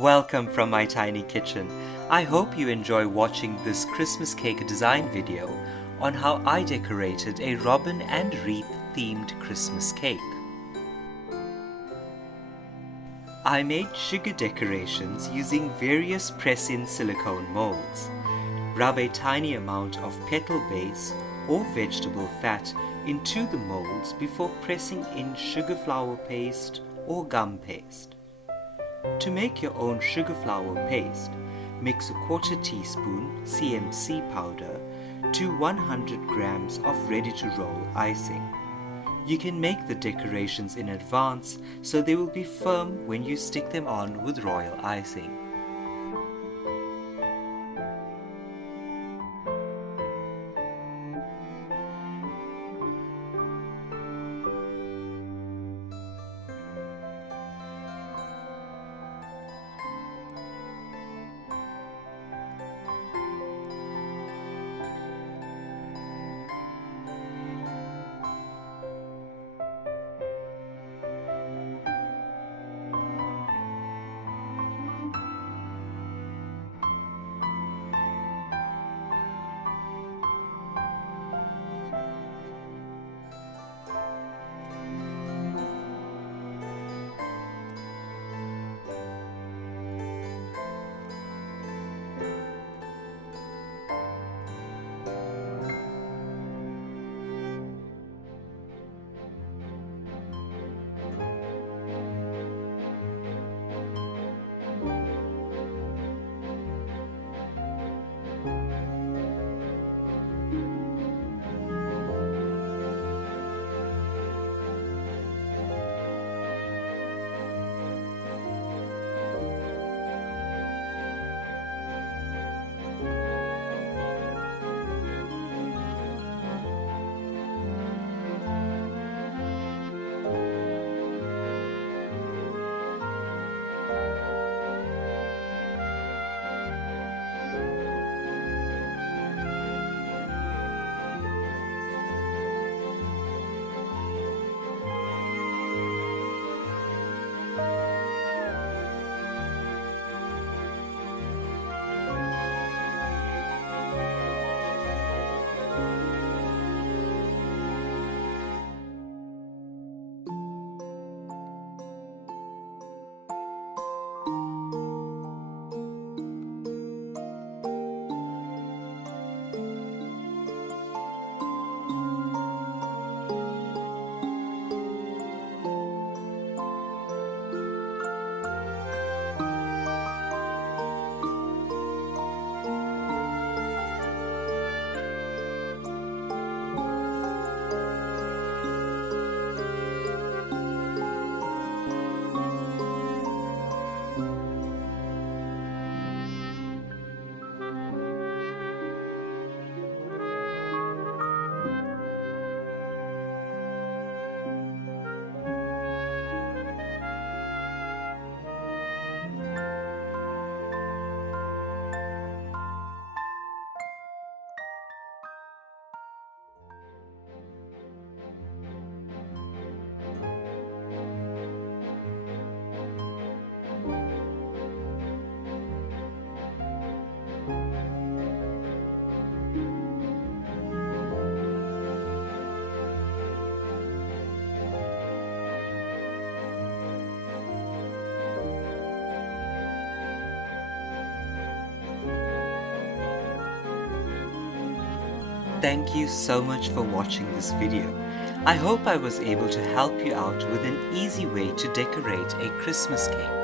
Welcome from my tiny kitchen. I hope you enjoy watching this Christmas cake design video on how I decorated a robin and wreath themed Christmas cake. I made sugar decorations using various press-in silicone molds. Rub a tiny amount of petal base or vegetable fat into the molds before pressing in sugar flour paste or gum paste. To make your own sugar flour paste, mix a 1/4 teaspoon CMC powder to 100 grams of ready-to-roll icing. You can make the decorations in advance so they will be firm when you stick them on with royal icing. Thank you so much for watching this video. I hope I was able to help you out with an easy way to decorate a Christmas cake.